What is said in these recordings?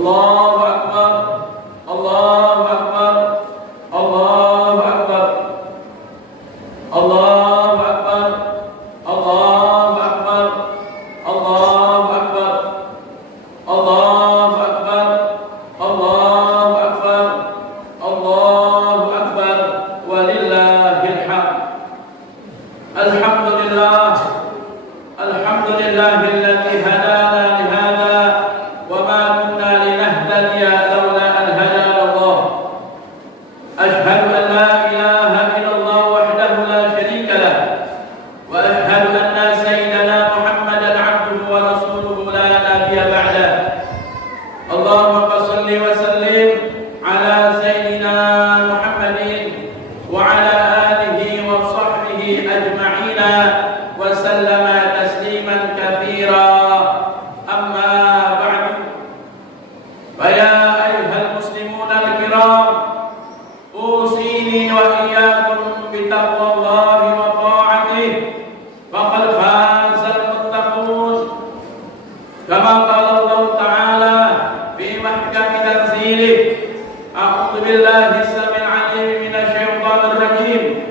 Allahu Akbar, Allahu Akbar, Allahu Akbar, Allahu Akbar, Allahu Akbar, Allahu Akbar, Allahu Akbar, Allahu Akbar, Allahu Akbar, walillahil hamd. Alhamdulillah, alhamdulillahilladzi hadana li hadza wa ma kunna linahtadiya laula an hadana Allah. Ashhadu an la ilaha illallah wahdahu la syarika lah wa ashhadu anna sayyidana Muhammadan 'abduhu wa rasuluhu la nabiyya ba'dah. Allahumma shalli wa sallim ala sayyidina Muhammadin wa ala alihi wa sahbihi ajma'ina wa sallama tasliman katsira. Amma ba'du. Fa ya ayyuhal muslimuna al-kiram, usini wa iyyakum bi taqwallahi wa ta'atihi faqad fazal muttaqun. Kama qala Allah Ta'ala fi mahkami tanzilih, a'udzu billahi samil 'alim minasy syaithanir rajim.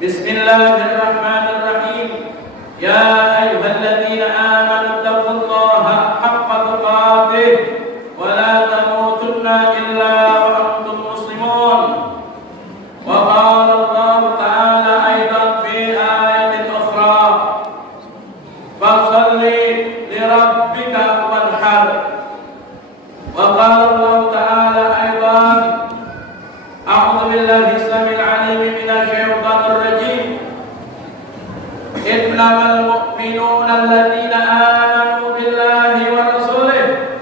Bismillahirrahmanirrahim. Ya ayyuhalladzina amanu taqullaha haqqa tuqatih wa la tamutunna illa wa antum muslimun. Wa qala Allah Ta'ala aidan fi ayatin ukhra, fasholli li rabbika wanhar. Wa qala Allah Ta'ala aidan, a'udzu billahi samil 'alim minasy syaithanir rajim. Innamal mu'minuna alladzina amanu billahi wa rasulih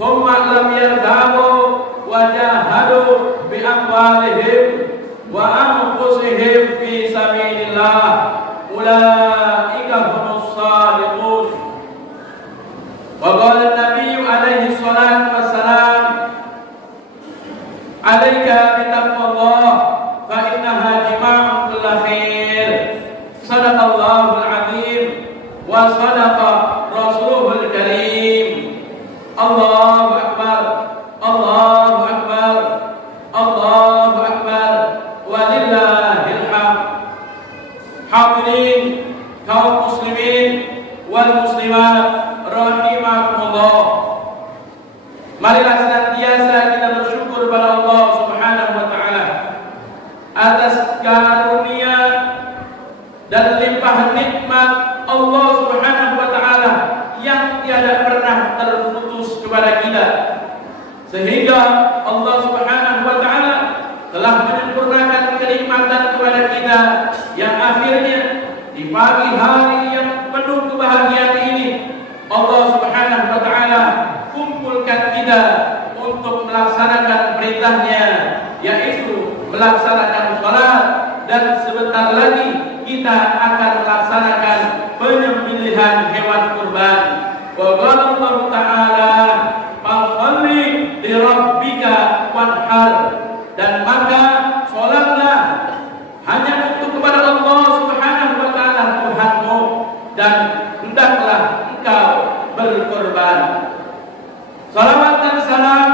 thumma lam yartabu wa jahadu bi amwalihim wa anfusihim fi sabilillah ulaika humus shadiqun. Wa qala an-nabiy alaihi salatu wassalam, alaika bi taqwallah fa innaha jima'un kulli khair. Sadaqallahul azim wa sadaqa rasuluhul karim. Allahu akbar, Allahu akbar, Allahu akbar, walillahil hamd. Hadirin kaum muslimin wal muslimat rahimakumullah. Marilah senantiasa kita bersyukur kepada Allah Subhanahu wa taala atas karunia dan limpahan nikmat Allah Subhanahu wa taala yang tiada pernah terputus kepada kita, sehingga Allah Subhanahu wa taala telah menyempurnakan kenikmatan kepada kita yang akhirnya di pagi hari yang penuh kebahagiaan ini Allah Subhanahu wa taala kumpulkan kita untuk melaksanakan perintahnya, yaitu melaksanakan salat, dan sebentar lagi kita akan melaksanakan penyembelihan hewan kurban. Wa qala Allah Ta'ala, fasholli li rabbika wanhar. Dan maka salatlah hanya untuk kepada Allah Subhanahu wa taala Tuhanmu, dan hendaklah engkau berkorban. Salawat dan salam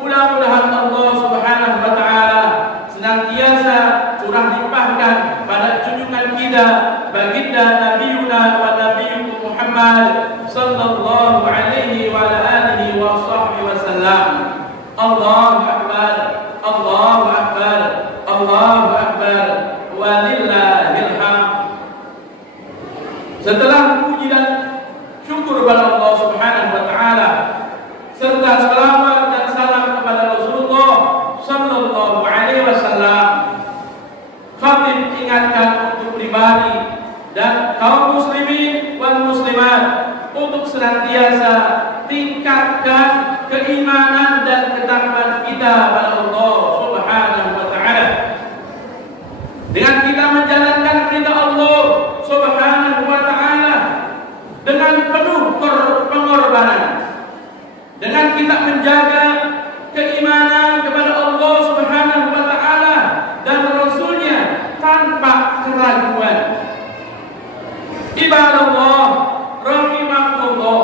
mudah-mudahan Allah Subhanahu wa taala senantiasa curah limpahkan pada junjungan kita baginda Nabiuna wa Nabiyyu Muhammad sallallahu alaihi wa alihi wa sahbihi wasallam. Allahu akbar, Allahu akbar, Allahu akbar, walillahil hamd. Setelah puji dan syukur kepada Allah Subhanahu wa taala serta salawat dan salam kepada Rasulullah sallallahu alaihi wasallam, khatib ingatkan untuk pribadi dan kaum muslimin wal muslimat untuk senantiasa tingkatkan keimanan dan ketakwaan kita kepada Allah Subhanahu wa taala dengan kita menjalankan perintah Allah Subhanahu wa taala dengan penuh pengorbanan, dengan kita menjaga keimanan kepada Allah Subhanahu wa taala dan Rasulnya tanpa keraguan. Ibadallah rahimakumullah,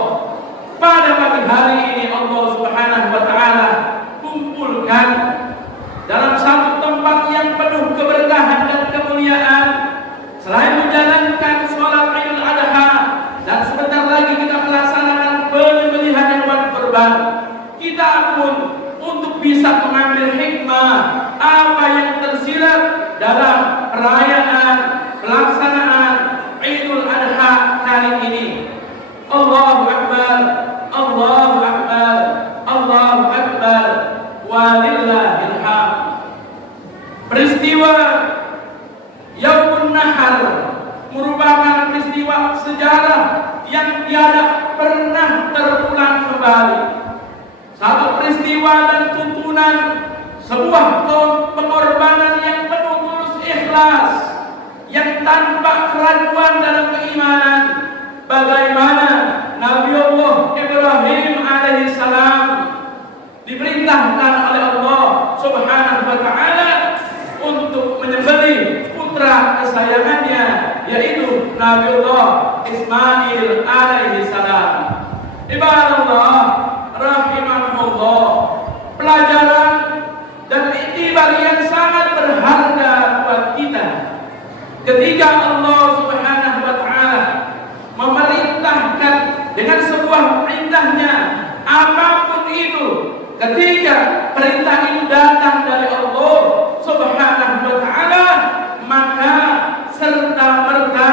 pada pagi hari ini Allah Subhanahu wa taala dikumpulkan dalam satu tempat yang penuh keberkahan dan kemuliaan. Selain menjalankan sholat Idul Adha dan sebentar lagi kita melaksanakan penyembelihan hewan kurban, kita pun untuk bisa mengambil hikmah apa yang tersirat dalam perayaan pelaksanaan Idul Adha kali ini. Allahu Akbar, Allahu Akbar, Allahu Akbar, walillahil hamd. Peristiwa Yaumun Nahar merupakan peristiwa sejarah yang tiada pernah terulang kembali. Satu peristiwa dan tuntunan sebuah pengorbanan yang penuh tulus ikhlas, yang tanpa keraguan dalam keimanan. Bagaimana Nabi Allah Ibrahim alaihissalam diperintahkan oleh Allah Subhanahu wa ta'ala untuk menyembelih putra kesayangannya, yaitu Nabi Allah Ismail alaihissalam. Ibadallah rahimahumullah, pelajaran dan iktibar yang sangat berharga buat kita ketika Allah Subhanahu wa ta'ala memerintahkan dengan sebuah perintahnya apapun itu. Ketika perintah itu datang dari Allah Subhanahu wa ta'ala, maka serta-merta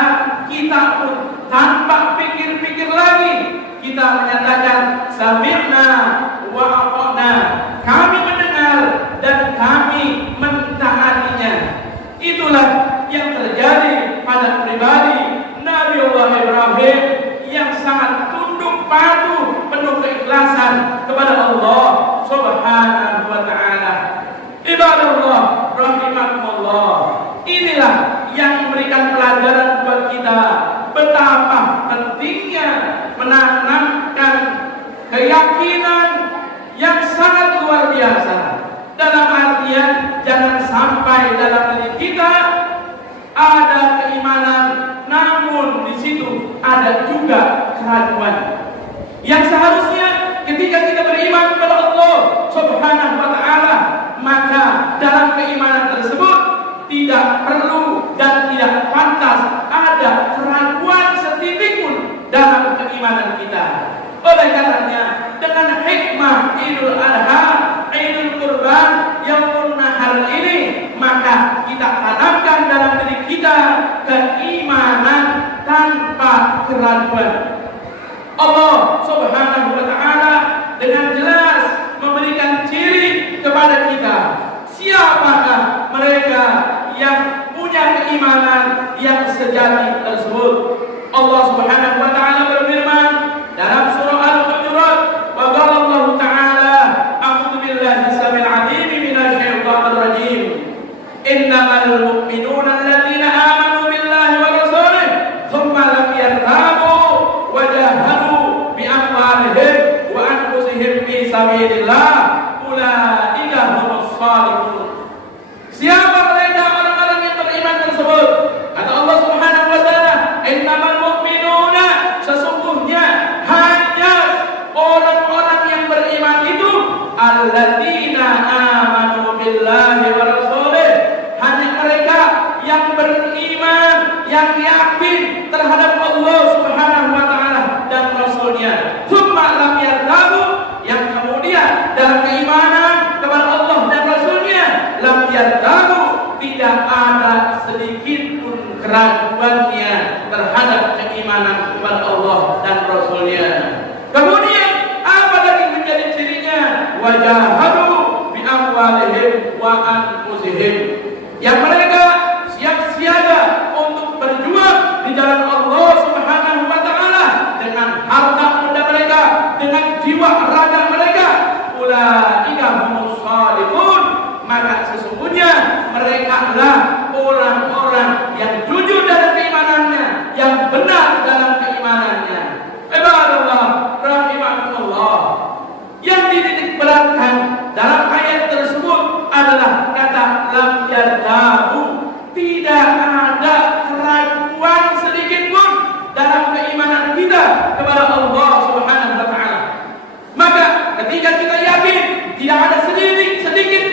kita pun tanpa pikir-pikir lagi kita menyatakan sami'na wa ata'na, kami mendengar dan kami mentaatinya. Itulah yang terjadi pada pribadi Nabi Allah Ibrahim yang sangat tunduk patuh penuh keikhlasan kepada Allah Subhanahu wa ta'ala. Ibadallah rahimakumullah, inilah yang memberikan pelajaran buat kita betapa pentingnya menanamkan keyakinan yang sangat luar biasa. Dalam artian jangan sampai dalam diri kita ada keimanan, namun di situ ada juga keraguan. Yang seharusnya ketika kita beriman kepada Allah Subhanahu wa ta'ala, maka dalam keimanan tersebut tidak perlu dan tidak pantas ada keraguan setitik pun dalam keimanan kita. Oleh karenanya, dengan hikmah Idul Adha, Idul Kurban, Yaumun Nahar ini, maka kita tanamkan dalam diri kita keimanan tanpa keraguan. Allah Subhanahu wa ta'ala dengan jelas memberikan ciri kepada kita siapakah mereka yang punya keimanan yang sejati tersebut. Allah Subhanahu wa ta'ala berfirman dalam surah Al-Hujurat, wa qala Allah ta'ala, a'udzu billahi samil 'alim minasyaitonir rajim, innamal mu'minuna alladziina aamanu billahi wa rasulihi tsumma lam yartabu wa jahadu bi amwalihim wa anfusihim fi sabilillah ulaika humus shalihun. Siapa mereka orang-orang yang beriman tersebut? Kata Allah Subhanahu wa ta'ala, innamal mu'minuna, sesungguhnya hanya orang-orang yang beriman itu alladzina amanu billahi wa rasulih, hanya mereka yang beriman, yang yakin terhadap Allah Subhanahu wa ta'ala dan Rasulnya. Tsumma lam yartabu, yang kemudian dalam keimanan kepada Allah dan Rasulnya lam yartabu, tidak ada sedikit pun keraguannya terhadap keimanan kepada Allah dan Rasulnya. Kemudian apa lagi menjadi cirinya? Wajahadu bi amwalihim wa anfusihim, yang mereka siap siaga untuk berjuang di jalan Allah Subhanahu wa ta'ala dengan harta benda mereka, dengan jiwa raga mereka. Ulaika humus shalimun, maka sesungguhnya mereka adalah orang-orang yang jujur dalam keimanannya, yang benar dalam keimanannya. Ibadallah rahimahumullah, yang dititik beratkan dalam ayat tersebut adalah kata lam yartabu, tidak ada keraguan sedikit pun dalam keimanan kita kepada Allah Subhanahu wa ta'ala. Maka ketika kita yakin tidak ada sedikit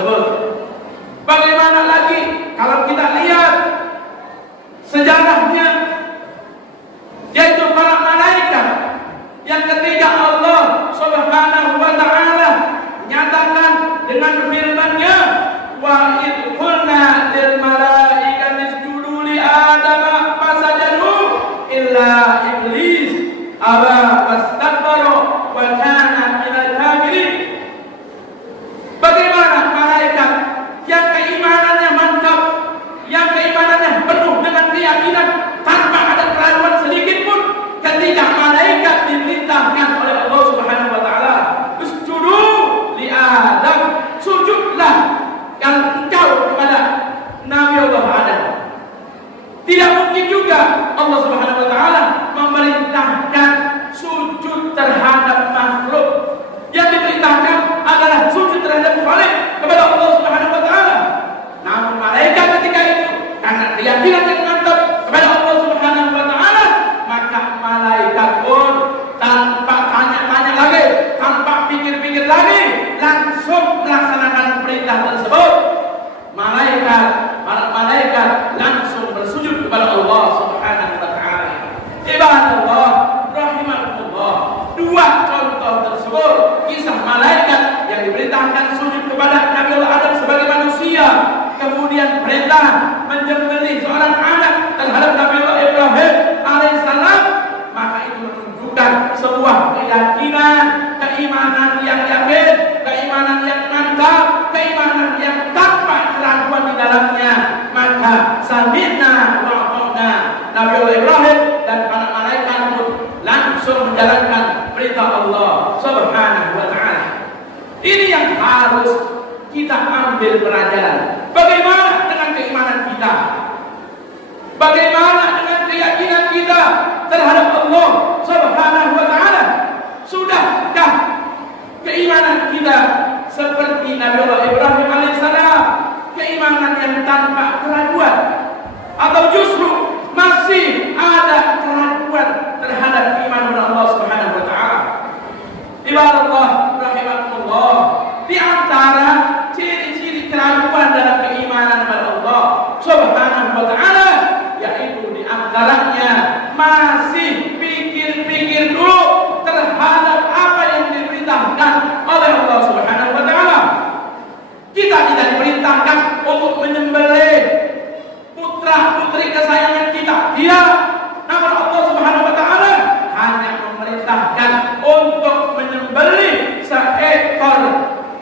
tersebut. Bagaimana lagi kalau kita lihat sejarahnya, yaitu para malaikat yang ketika Allah Subhanahu wa taala nyatakan dengan firman-Nya, wa id qulna lil malaikati isjudu li adama fasajadu illa iblis aba wastakbara wa kana minal kafirin. Bagaimana malaikat yang keimanannya mantap, yang keimanannya penuh dengan keyakinan tanpa ada keraguan sedikit pun, ketika malaikat diperintahkan oleh Allah Subhanahu wa taala, "Usjudu li Adam," sujudlah engkau kepada Nabi Allah Adam. Tidak mungkin juga Allah Subhanahu wa taala memerintahkan sujud terhadap makhluk. Yang diperintahkan adalah sujud terhadap Khalik, kepada Allah Subhanahu wa taala. Namun malaikat ketika itu karena keyakinan yang mantap kepada Allah Subhanahu wa taala, maka malaikat pun tanpa tanya-tanya lagi, tanpa pikir-pikir lagi, langsung melaksanakan perintah tersebut. Para malaikat langsung bersujud kepada Allah Subhanahu wa taala. Ibadallah rahimakumullah. Dua contoh tersebut, kisah malaikat yang diperintahkan sujud kepada Nabi Allah Adam sebagai manusia, kemudian perintah menyembelih seorang anak terhadap Nabi Allah Ibrahim alaihissalam, maka itu menunjukkan sebuah keyakinan, keimanan yang yakin, keimanan yang mantap, keimanan yang tanpa keraguan di dalamnya. Maka sami'na wa ata'na, Nabi Allah Ibrahim dan para malaikat pun langsung menjalankan perintah Allah Subhanahu wa taala. Ini yang harus kita ambil pelajaran. Bagaimana dengan keimanan kita? Bagaimana dengan keyakinan kita terhadap Allah Subhanahu wa taala? Sudahkah keimanan kita seperti Nabi Allah Ibrahim alaihissalam, keimanan yang tanpa keraguan, atau justru masih ada keraguan terhadap iman kepada Allah Subhanahu wa taala? Ibadallah rahimakumullah, di antara ciri-ciri keraguan dalam keimanan kepada Allah Subhanahu wa taala, yaitu di antaranya masih pikir-pikir dulu terhadap apa yang diperintahkan oleh Allah Subhanahu wa taala. Kita tidak diperintahkan untuk menyembelih putra-putri kesayangan kita. Dia, namun Allah Subhanahu wa taala hanya memerintahkan untuk menyembelih seekor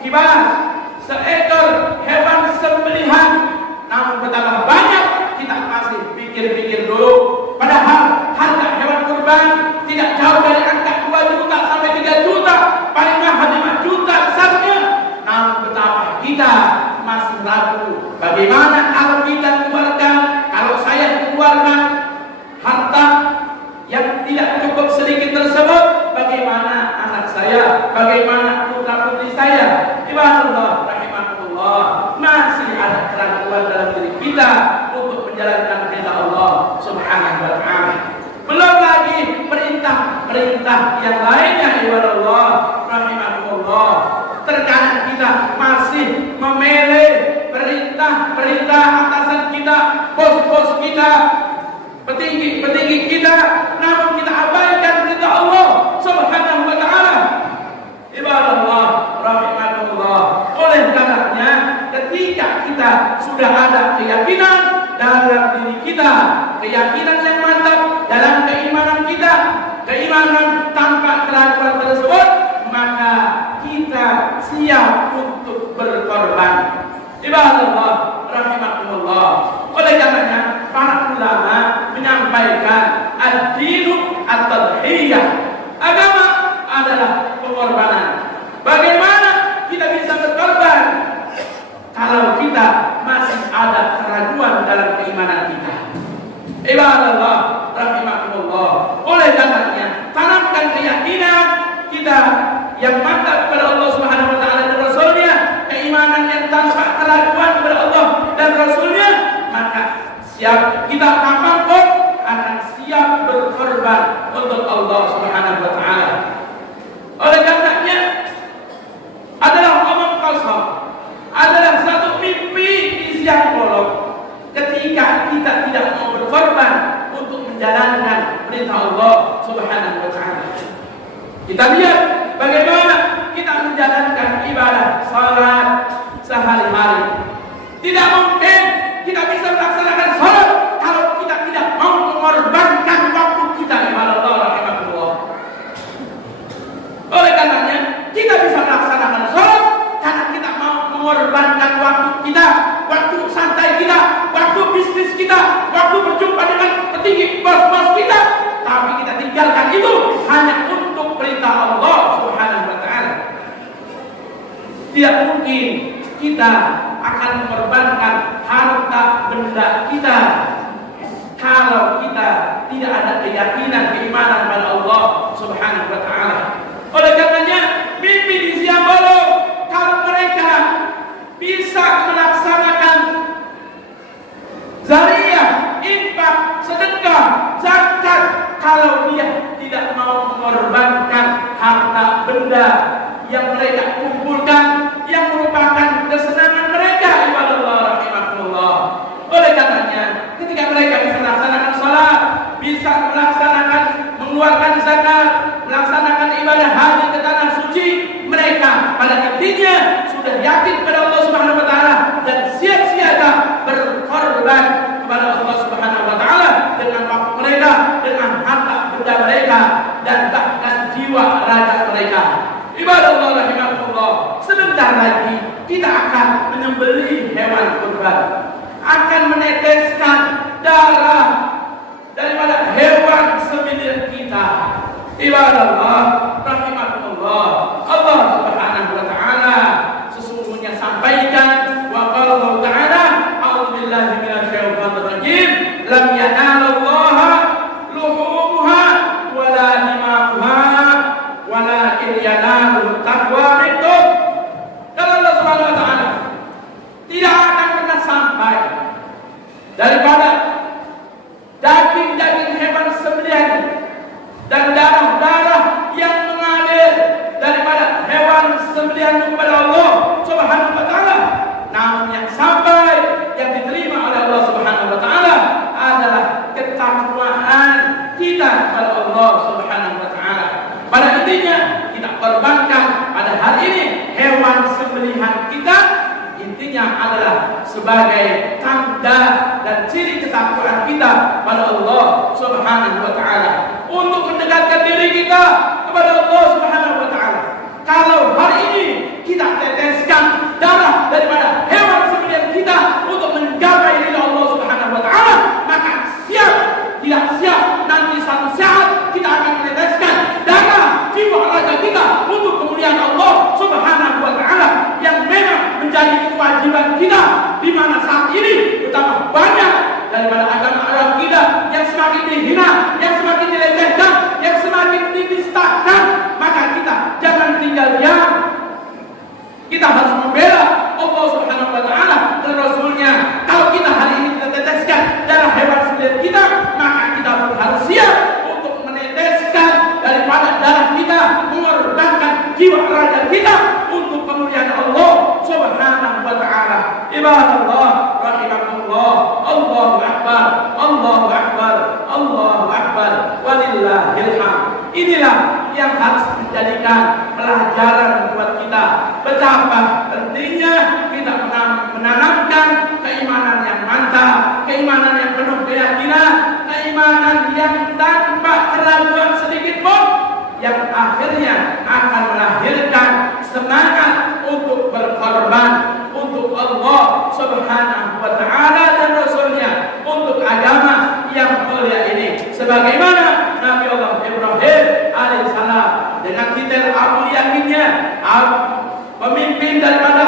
kibas, seekor hewan sembelihan. Namun betapa banyak kita masih pikir-pikir dulu, padahal harga hewan kurban tidak jauh dari angka 2 juta sampai 3 juta, paling mahal 5 juta besarnya. Namun betapa kita masih ragu, bagaimana kalau kita keluarkan, kalau saya keluarkan harta yang tidak cukup sedikit tersebut, bagaimana anak saya, bagaimana putra-putri saya? Ibadallah rahimahullah, masih ada keraguan dalam diri kita untuk menjalankan perintah Allah Subhanahu wa taala. Belum lagi perintah-perintah yang lainnya. Ibadallah rahimahullah, terkadang kita masih memilih perintah-perintah atasan kita, bos-bos kita, petinggi-petinggi kita, namun kita abaikan perintah Allah Subhanahu wa taala. Ibadallah rahimakumullah. Oleh karenanya, ketika kita sudah ada keyakinan dalam diri kita, keyakinan yang mantap dalam keimanan kita, keimanan tanpa keraguan tersebut, maka kita siap untuk berkorban. Ibadallah rahimakumullah. Oleh karenanya, para ulama menyampaikan ad-dinu at-tadhiyah. Agama adalah pengorbanan. Bagaimana kita bisa berkorban kalau kita masih ada keraguan dalam keimanan kita? Ibadallah rahimakumullah. Oleh karenanya, tanamkan keyakinan kita yang mantap kepada Allah Subhanahu wa taala dan Rasulnya, keimanan yang tanpa keraguan kepada Allah dan Rasulnya, maka siap kita kapanpun akan siap berkorban untuk Allah Subhanahu wa taala. Oleh karenanya, adalah omong kosong, adalah menjalankan perintah Allah Subhanahu wa taala. Kita lihat bagaimana kita menjalankan ibadah salat sehari-hari. Tidak mungkin kita bisa melaksanakan salat kalau kita tidak mau mengorbankan waktu kita kepada Allah rahimahullah. Oleh karenanya kita bisa melaksanakan salat karena kita mau mengorbankan waktu kita, waktu santai kita, waktu bisnis kita, waktu berjumpa dengan petinggi bos-bos kita, tapi kita tinggalkan itu hanya untuk perintah Allah Subhanahu wa taala. Tidak mungkin kita akan mengorbankan harta benda kita kalau kita tidak ada keyakinan, keimanan pada Allah Subhanahu wa taala. Oleh karenanya mimpi di siang bolong kalau mereka bisa melaksanakan zariyah, infak, sedekah, zakat, kalau dia tidak mau mengorbankan harta benda yang mereka kumpulkan, yang merupakan kesenangan mereka, ibadah Allah rahimahullah. Oleh karenanya, ketika mereka bisa melaksanakan salat, bisa melaksanakan mengeluarkan zakat, melaksanakan ibadah haji ke tanah suci, mereka pada intinya sudah yakin pada Allah Subhanahu wa taala dan siap siaga berkorban kepada Allah Subhanahu wa taala dengan waktu mereka, dengan harta benda mereka, dan bahkan jiwa raga mereka. Ibadah Allah rahimahullah, sebentar lagi kita akan menyembelih hewan kurban, akan meneteskan darah daripada hewan sembelihan kita. Ibadah Allah rahimahullah, Allah Subhanahu wa taala sesungguhnya sampaikan wa qala Allah taala a'udzubillahi minasyaitonir rajim lam yanalallaha luhumuha wala dima'uha walakin yanaluhu taqwa minkum. Kalau Allah Subhanahu wa taala tidak akan pernah sampai daripada daging-daging hewan sembelihan dan darah-darah yang mengalir daripada hewan sembelihan kepada Allah Subhanahu wa taala, namun yang sampai yang diterima oleh Allah Subhanahu wa taala adalah ketakwaan kita kepada Allah Subhanahu wa taala. Pada intinya kita korbankan pada hari ini hewan sembelihan kita, intinya adalah sebagai tanda dan ciri ketakwaan kita pada Allah Subhanahu wa taala, untuk mendekatkan diri kita kepada Allah Subhanahu wa taala. Kalau hari ini kita teteskan darah daripada hewan sembelihan kita untuk menggapai ridha Allah Subhanahu wa taala, maka siap tidak siap nanti satu saat kita akan meneteskan darah jiwa raga kita untuk kemuliaan Allah Subhanahu wa taala, yang memang menjadi kewajiban kita, di mana saat ini betapa banyak daripada agama-agama kita yang semakin dihina, yang semakin dilecehkan, yang semakin dinistakan. Maka kita jangan tinggal diam. Kita harus membela Allah Subhanahu wa taala dan Rasulnya. Kalau kita hari ini kita teteskan darah hewan sembelihan kita, maka kita harus siap untuk meneteskan daripada darah kita, mengorbankan jiwa raga kita untuk kemuliaan Allah Subhanahu wa taala. Ibadallah rahimahullah, Allahu akbar, Allahu akbar, Allahu akbar, walillahil hamd. Inilah yang harus menjadikan pelajaran buat kita, betapa pentingnya kita menanamkan keimanan yang mantap, keimanan yang penuh keyakinan, keimanan yang tanpa keraguan sedikit pun, yang akhirnya akan melahirkan semangat untuk berkorban untuk Allah Subhanahu wa taala dan Rasulnya, untuk agama yang mulia ini. Sebagaimana Nabi Allah Ibrahim alaihissalam dengan titel Abu Yakinnya, pemimpin daripada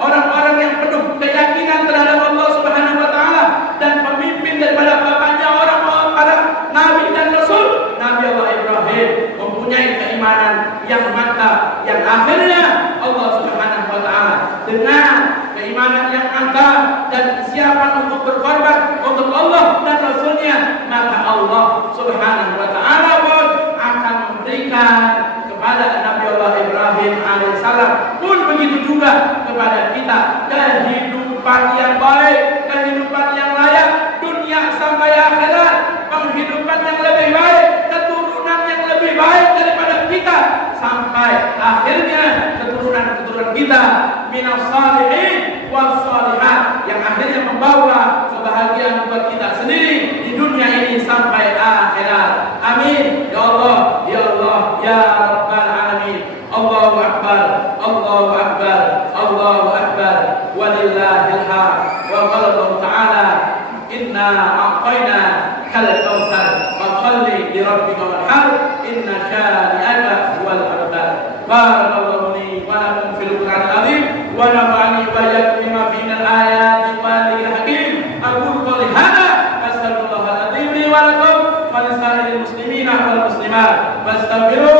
orang-orang yang penuh keyakinan terhadap Allah Subhanahu wa taala, dan pemimpin daripada bapaknya orang-orang para nabi dan rasul, Nabi Allah Ibrahim mempunyai keimanan yang mantap, yang akhirnya Allah Subhanahu wa taala dengan keimanan yang mantap dan kesiapan untuk berkorban untuk Allah dan Rasulnya, maka Allah Subhanahu wa taala pun akan memberikan kepada Nabi Allah Ibrahim alaihissalam pun begitu juga kepada kita kehidupan yang baik, kehidupan yang layak, dunia sampai akhirat, penghidupan Amin. Ya Allah, ya Allah, ya Rabbal Alamin. Allahu Akbar, Allahu Akbar, Allahu Akbar. Walillahil hamd. Wa qala Allah Ta'ala, inna a'tayna kal kautsar fasholli li rabbika wanhar inna syani'aka huwal abtar. Barakallahu li wa lakum fil Qur'anil azim wa nafa'ani wa iyyakum bima fihi minal ayati wa dzikril hakim. Aqulu qouli hadza astaghfirullahal azim li wa lakum wa lisa'iril muslimina wal muslimat. Fastaghfiruhu